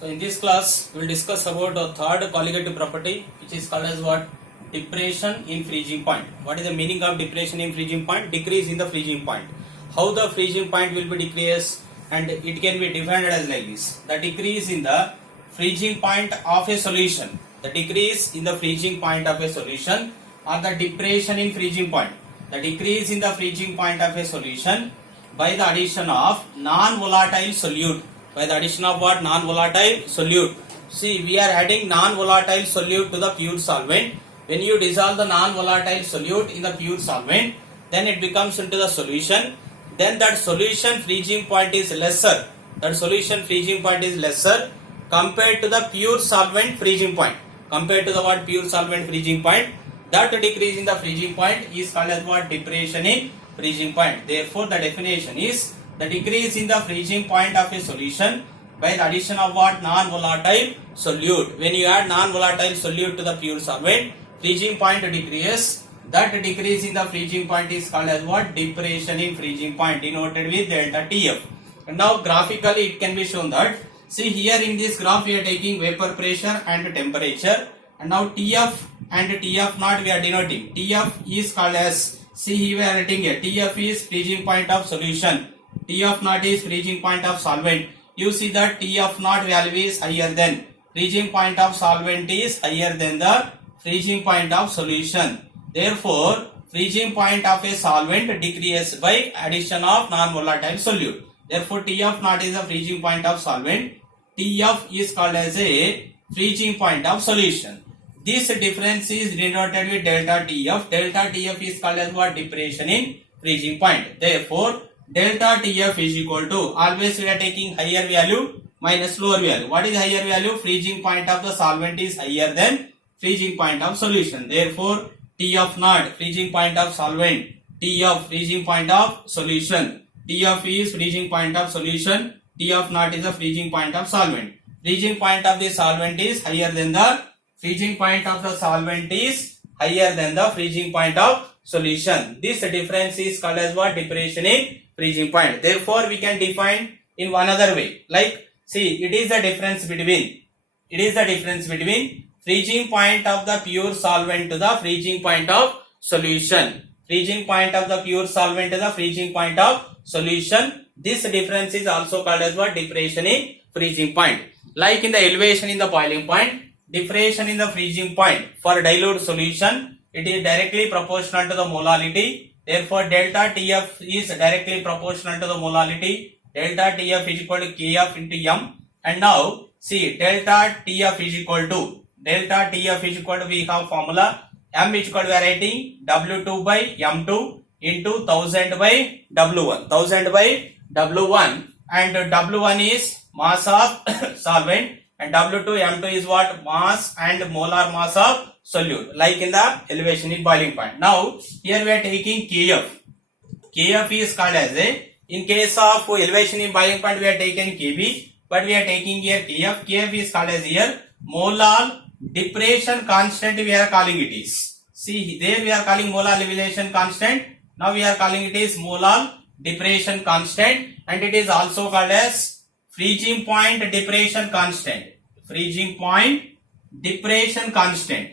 So in this class we will discuss about a third colligative property which is called as what? Depression in freezing point. What is the meaning of depression in freezing point? Decrease in the freezing point. How the freezing point will be decreased, and it can be defined as like this: the decrease in the freezing point of a solution. The decrease in the freezing point of a solution, or the depression in freezing point. The decrease in the freezing point of a solution by the addition of non-volatile solute. By the addition of what? Non-volatile solute. See, we are adding non-volatile solute to the pure solvent. When you dissolve the non-volatile solute in the pure solvent, then it becomes into the solution. Then that solution freezing point is lesser. That solution freezing point is lesser compared to the pure solvent freezing point. Compared to the what? Pure solvent freezing point. That decrease in the freezing point is called as what? Depression in freezing point. Therefore, the definition is the decrease in the freezing point of a solution by the addition of what? Non-volatile solute. When you add non-volatile solute to the pure solvent, freezing point decreases. That decrease in the freezing point is called as what? Depression in freezing point, denoted with delta TF. And now graphically it can be shown that, see here in this graph we are taking vapor pressure and temperature, and now TF and TF naught we are denoting. TF is called as, see here we are writing here, TF is freezing point of solution, TF naught is freezing point of solvent. You see that TF naught value is higher than, freezing point of solvent is higher than the freezing point of solution. Therefore, freezing point of a solvent decreases by addition of non-volatile solute. Therefore, TF naught is the freezing point of solvent. TF is called as a freezing point of solution. This difference is denoted with delta TF. Delta TF is called as what? Depression in freezing point. Therefore, delta TF is equal to, always we are taking higher value minus lower value. What is higher value? Freezing point of the solvent is higher than freezing point of solution. Therefore, TF naught, freezing point of solvent, TF, freezing point of solution. TF is freezing point of solution, TF naught is the freezing point of solvent. Freezing point of the solvent is higher than the freezing point of the solvent is higher than the freezing point of solution. This difference is called as what? Depression in freezing point. Therefore, we can define in one other way. Like, see, it is the difference between freezing point of the pure solvent to the freezing point of solution. Freezing point of the pure solvent to the freezing point of solution. This difference is also called as what? Depression in freezing point. Like in the elevation in the boiling point, depression in the freezing point for dilute solution, it is directly proportional to the molality. Therefore, delta TF is directly proportional to the molality. Delta TF is equal to KF into M. And now, see, delta TF is equal to, we have formula, M is equal to, we are writing W2 by M2 into 1000 by W1. 1000 by W1, and W1 is mass of solvent, and W2 M2 is what? Mass and molar mass of solute, like in the elevation in boiling point. Now, here we are taking KF. KF is called as a, in case of elevation in boiling point we are taking KB, but we are taking here KF. KF is called as here molar depression constant, we are calling it is. See, there we are calling molar elevation constant. Now we are calling it is molar depression constant, and it is also called as freezing point depression constant. Freezing point depression constant.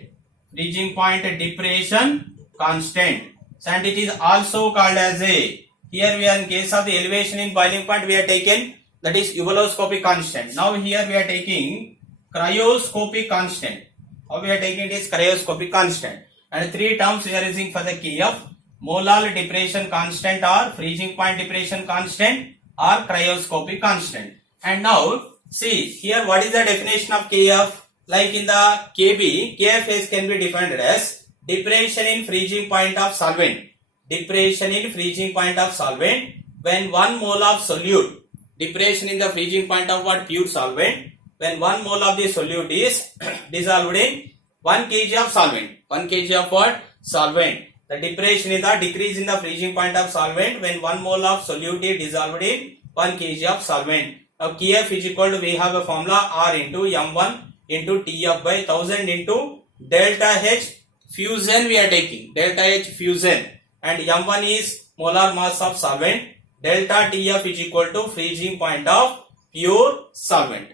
Freezing point depression constant. And it is also called as a, here we are in case of the elevation in boiling point we are taken, that is eulogoscopic constant. Now here we are taking cryoscopic constant. How we are taking it is cryoscopic constant. And three terms we are using for the KF: molar depression constant, or freezing point depression constant, or cryoscopic constant. And now, see here what is the definition of KF? Like in the KB, KF can be defined as depression in freezing point of solvent. Depression in freezing point of solvent when 1 mole of solute. Depression in the freezing point of what? Pure solvent. When 1 mole of the solute is dissolved in 1 kg of solvent. 1 kg of what? Solvent. The depression is the decrease in the freezing point of solvent when 1 mole of solute is dissolved in 1 kg of solvent. Now KF is equal to, we have a formula, R into M1 into TF by 1000 into delta H fusion we are taking. Delta H fusion. And M1 is molar mass of solvent. Delta TF is equal to freezing point of pure solvent.